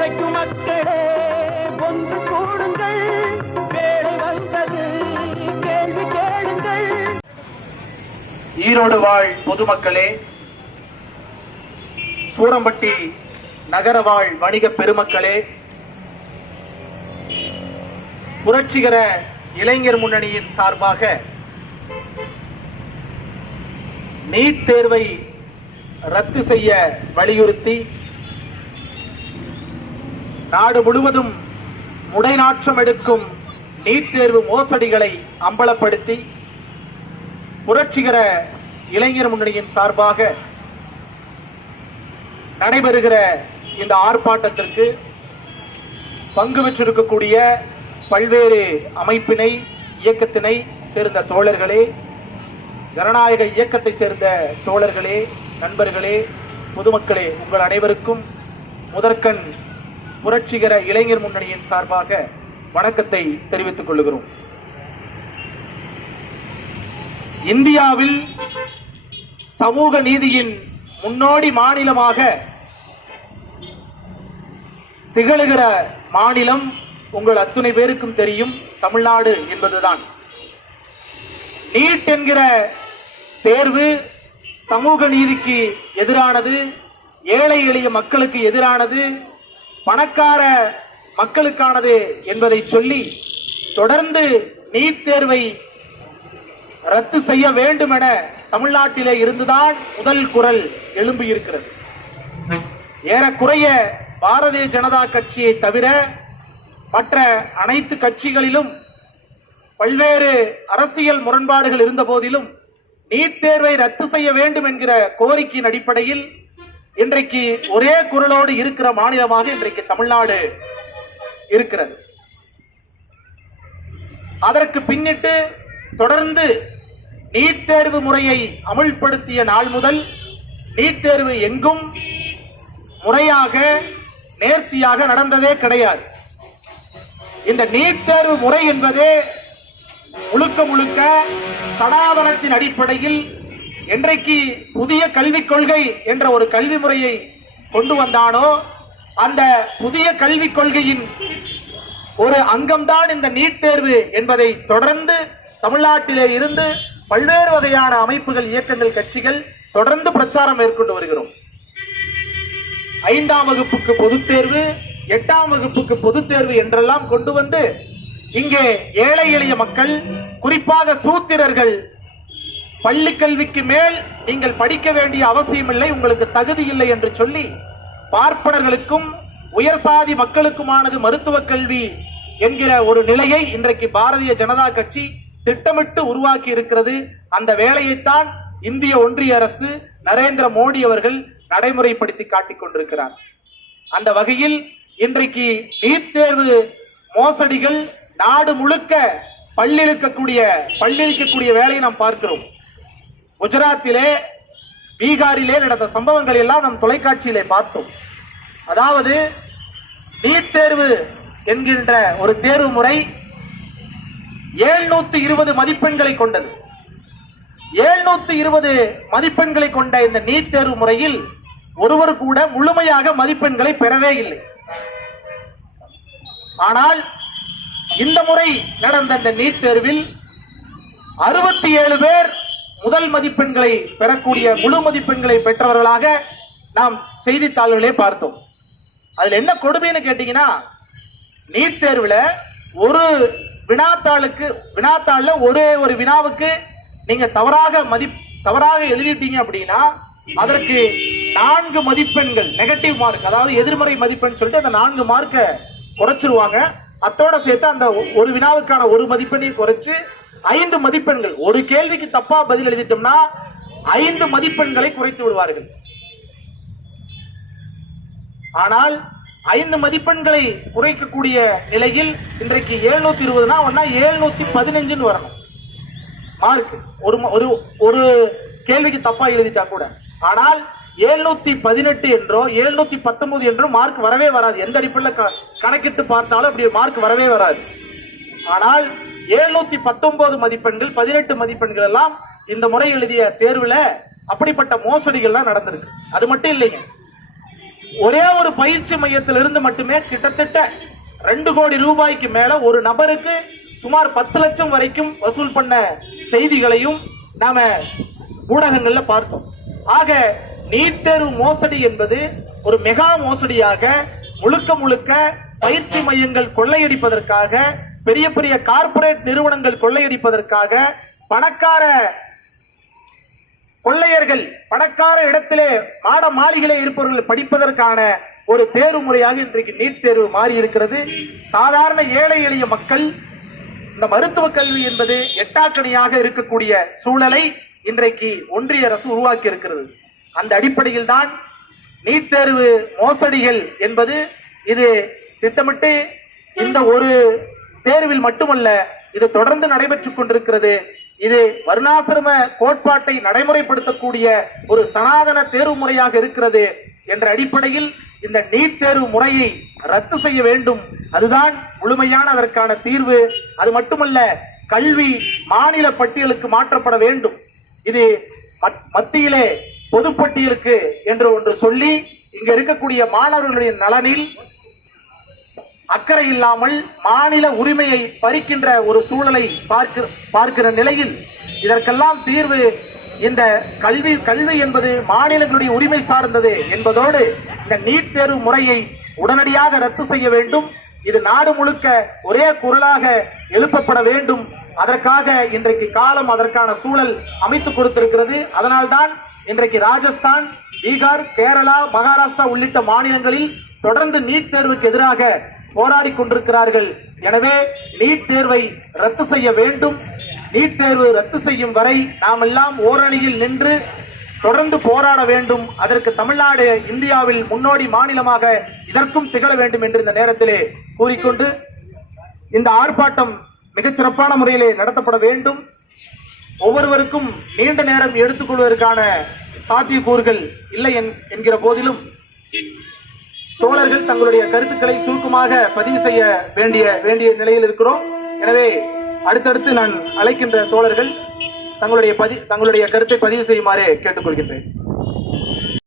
உழைக்கும் மக்களே ஒன்று கூடுங்கள். வேலை வந்தது கேள்வி கேளுங்கள். ஈரோடு வாழ் பொதுமக்களே சூரம்பட்டி நகர வாழ் வணிக பெருமக்களே புரட்சிகர இளைஞர் முன்னணியின் சார்பாக நீட் தேர்வை ரத்து செய்ய வலியுறுத்தி நாடு முழுவதும் முடைநாற்றம் எடுக்கும் நீட் தேர்வு மோசடிகளை அம்பலப்படுத்தி புரட்சிகர இளைஞர் முன்னணியின் சார்பாக நடைபெறுகிற இந்த ஆர்ப்பாட்டத்திற்கு பங்கு பெற்றிருக்கக்கூடிய பல்வேறு அமைப்பினை இயக்கத்தினை சேர்ந்த தோழர்களே ஜனநாயக இயக்கத்தை சேர்ந்த தோழர்களே நண்பர்களே பொதுமக்களே உங்கள் அனைவருக்கும் முதற்கண் புரட்சிகர இளைஞர் முன்னணியின் சார்பாக வணக்கத்தை தெரிவித்துக் கொள்கிறோம். இந்தியாவில் சமூக நீதியின் முன்னோடி மாநிலமாக திகழுகிற மாநிலம் உங்கள் அத்துணை பேருக்கும் தெரியும். தமிழ்நாடு என்பதுதான். நீட் என்கிற தேர்வு சமூக நீதிக்கு எதிரானது ஏழை எளிய மக்களுக்கு எதிரானது பணக்கார மக்களுக்கானது என்பதை சொல்லி தொடர்ந்து நீட் தேர்வை ரத்து செய்ய வேண்டும் என தமிழ்நாட்டிலே இருந்துதான் முதல் குரல் எழும்பி இருக்கிறது ஏறக்குறைய பாரதிய ஜனதா கட்சியை தவிர மற்ற அனைத்து கட்சிகளிலும் பல்வேறு அரசியல் முரண்பாடுகள் இருந்த போதிலும் நீட் தேர்வை ரத்து செய்ய வேண்டும் என்கிற கோரிக்கையின் அடிப்படையில் இன்றைக்கு ஒரே குரலோடு இருக்கிற மாநிலமாக இன்றைக்கு தமிழ்நாடு இருக்கிறது. அதற்கு பின்னிட்டு தொடர்ந்து நீட் தேர்வு முறையை அமுல்படுத்திய நாள் முதல் நீட் தேர்வு எங்கும் முறையாக நேர்த்தியாக நடந்ததே கிடையாது. இந்த நீட் தேர்வு முறை என்பதே முழுக்க முழுக்க சனாதனத்தின் அடிப்படையில் என்றைக்கு புதிய கல்விக் கொள்கை என்ற ஒரு கல்வி முறையை கொண்டு வந்தானோ அந்த புதிய கல்விக் கொள்கையின் ஒரு அங்கம்தான் இந்த நீட் தேர்வு என்பதை தொடர்ந்து தமிழ்நாட்டிலே இருந்து பல்வேறு வகையான அமைப்புகள் இயக்கங்கள் கட்சிகள் தொடர்ந்து பிரச்சாரம் மேற்கொண்டு வருகிறோம். ஐந்தாம் வகுப்புக்கு பொதுத் தேர்வு எட்டாம் வகுப்புக்கு பொதுத் தேர்வு என்றெல்லாம் கொண்டு வந்து இங்கே ஏழை எளிய மக்கள் குறிப்பாக சூத்திரர்கள் பள்ளி கல்விக்கு மேல் நீங்கள் படிக்க வேண்டிய அவசியமில்லை உங்களுக்கு தகுதி இல்லை என்று சொல்லி பார்ப்பனர்களுக்கும் உயர் சாதி மக்களுக்குமானது மருத்துவ கல்வி என்கிற ஒரு நிலையை இன்றைக்கு பாரதிய ஜனதா கட்சி திட்டமிட்டு உருவாக்கி இருக்கிறது. அந்த வேலையைத்தான் இந்திய ஒன்றிய அரசு நரேந்திர மோடி அவர்கள் நடைமுறைப்படுத்தி காட்டிக் கொண்டிருக்கிறார். அந்த வகையில் இன்றைக்கு நீட் தேர்வு மோசடிகள் நாடு முழுக்க பள்ளிழுக்கக்கூடிய பள்ளிழிக்கக்கூடிய வேலையை நாம் பார்க்கிறோம். குஜராத்திலே பீகாரிலே நடந்த சம்பவங்களை எல்லாம் நம் தொலைக்காட்சியிலே பார்த்தோம். அதாவது நீட் தேர்வு என்கின்ற ஒரு தேர்வு முறை ஏழ்நூத்தி இருபது மதிப்பெண்களை கொண்டது. ஏழ்நூத்தி இருபது மதிப்பெண்களை கொண்ட இந்த நீட் தேர்வு முறையில் ஒருவர் கூட முழுமையாக மதிப்பெண்களை பெறவே இல்லை. ஆனால் இந்த முறை நடந்த இந்த நீட் தேர்வில் அறுபத்தி ஏழு பேர் முதல் மதிப்பெண்களை பெறக்கூடிய முழு மதிப்பெண்களை பெற்றவர்களாக நாம் செய்தித்தாள்களே பார்த்தோம். அதுல என்ன கொடுமைன்னு கேட்டீங்கன்னா நீட் தேர்வுல ஒரு வினாத்தாளுக்கு வினாத்தாள்ல ஒரே ஒரு வினாவுக்கு நீங்க தவறாக மதி தவறாக எழுதிட்டீங்க அப்படின்னா அதற்கு நான்கு மதிப்பெண்கள் நெகட்டிவ் மார்க் அதாவது எதிர்மறை மதிப்பெண் சொல்லிட்டு அந்த நான்கு மார்க்கை குறைச்சிருவாங்க. அத்தோட சேர்த்து அந்த ஒரு வினாவுக்கான ஒரு மதிப்பெண்ணையும் குறைச்சு ஐந்து மதிப்பெண்கள். ஒரு கேள்விக்கு தப்பா பதில் எழுதிட்டோம்னா ஐந்து மதிப்பெண்களை குறைத்து விடுவார்கள். ஆனால் ஐந்து மதிப்பெண்களை குறைக்கக்கூடிய நிலையில் இன்றைக்கு எழுநூத்தி இருபதுனா ஒன்னா எழுநூத்தி பதினஞ்சுன்னு வரணும். மார்க். ஒரு ம- ஒரு ஒரு கேள்விக்கு தப்பா எழுதிட்டா கூட. ஆனால் எழுநூத்தி பதினெட்டு என்றோ எழுநூத்தி பத்தொன்பது என்றோ மார்க் வரவே வராது. எந்த அடிப்படையில் க- கணக்கிட்டு பார்த்தாலும் அப்படி மார்க் வரவே வராது. ஆனால் எழுநூத்தி பத்தொன்பது மதிப்பெண்கள் பதினெட்டு மதிப்பெண்கள் எல்லாம் இந்த முறை எழுதிய தேர்வுல அப்படிப்பட்ட மோசடிகள்லாம் நடந்திருக்கு. அது மட்டும் இல்லைங்க. ஒரே ஒரு பயிற்சி மையத்திலிருந்து மட்டுமே கிட்டத்தட்ட ரெண்டு கோடி ரூபாய்க்கு மேல ஒரு நபருக்கு சுமார் பத்து லட்சம் வரைக்கும் வசூல் பண்ண செய்திகளையும் நாம ஊடகங்கள்ல பார்த்தோம். ஆக நீட் தேர்வு மோசடி என்பது ஒரு மெகா மோசடியாக முழுக்க முழுக்க பயிற்சி மையங்கள் கொள்ளையடிப்பதற்காக பெரிய பெரிய கார்ப்பரேட் நிறுவனங்கள் கொள்ளையடிப்பதற்காக பணக்கார கொள்ளையர்கள் பணக்கார இடத்திலே மாட மாளிகளே இருப்பவர்கள் படிப்பதற்கான ஒரு தேர்வு முறையாக இன்றைக்கு நீட் தேர்வு மாறி இருக்கிறது சாதாரண ஏழை எளிய மக்கள் இந்த மருத்துவ கல்வி என்பது எட்டாக்கணியாக இருக்கக்கூடிய சூழலை இன்றைக்கு ஒன்றிய அரசு உருவாக்கி இருக்கிறது அந்த அடிப்படையில் தான் நீட் தேர்வு மோசடிகள் என்பது இது திட்டமிட்டு இந்த ஒரு தேர்வில் மட்டுமல்ல இது தொடர்ந்து நடைபெற்றுக் கொண்டிருக்கிறது. இது வருணாசிரம கோட்பாட்டை நடைமுறைப்படுத்தக்கூடிய ஒரு சனாதன தேர்வு முறையாக இருக்கிறது என்ற அடிப்படையில் இந்த நீட் தேர்வு முறையை ரத்து செய்ய வேண்டும். அதுதான் முழுமையான அதற்கான தீர்வு. அது மட்டுமல்ல கல்வி மாநில பட்டியலுக்கு மாற்றப்பட வேண்டும். இது மத்- மத்தியிலே பொதுப்பட்டியலுக்கு என்று ஒன்று சொல்லி இங்க இருக்கக்கூடிய மாணவர்களுடைய நலனில் அக்கறை இல்லாமல் மாநில உரிமையை பறிக்கின்ற ஒரு சூழலை பார்க்க பார்க்கிற நிலையில் இதற்கெல்லாம் தீர்வு இந்த கல்வி கல்வி என்பது மாநிலங்களுடைய உரிமை சார்ந்தது என்பதோடு இந்த நீட் தேர்வு முறையை உடனடியாக ரத்து செய்ய வேண்டும். இது நாடு முழுக்க ஒரே குரலாக எழுப்பப்பட வேண்டும். அதற்காக இன்றைக்கு காலம் அதற்கான சூழல் அமைத்து கொடுத்திருக்கிறது. அதனால்தான் இன்றைக்கு ராஜஸ்தான் பீகார் கேரளா மகாராஷ்டிரா உள்ளிட்ட மாநிலங்களில் தொடர்ந்து நீட் தேர்வுக்கு எதிராக போராடி கொண்டிருக்கிறார்கள். எனவே நீட் தேர்வை ரத்து செய்ய வேண்டும். நீட் தேர்வு ரத்து செய்யும் வரை நாம் எல்லாம் ஓரணியில் நின்று தொடர்ந்து போராட வேண்டும். அதற்கு தமிழ்நாடு இந்தியாவில் முன்னோடி மாநிலமாக இதற்கும் திகழ வேண்டும் என்று இந்த நேரத்திலே கூறிக்கொண்டு இந்த ஆர்ப்பாட்டம் மிகச்சிறப்பான முறையிலே நடத்தப்பட வேண்டும். ஒவ்வொருவருக்கும் நீண்ட நேரம் எடுத்துக்கொள்வதற்கான சாத்தியக்கூறுகள் இல்லை என்கிற போதிலும். தோழர்கள் தங்களுடைய கருத்துக்களை சுருக்கமாக பதிவு செய்ய வேண்டிய வேண்டிய நிலையில் இருக்கிறோம். எனவே அடுத்தடுத்து நான் அழைக்கின்ற தோழர்கள் தங்களுடைய பதி தங்களுடைய கருத்தை பதிவு செய்யுமாறு கேட்டுக்கொள்கின்றேன்.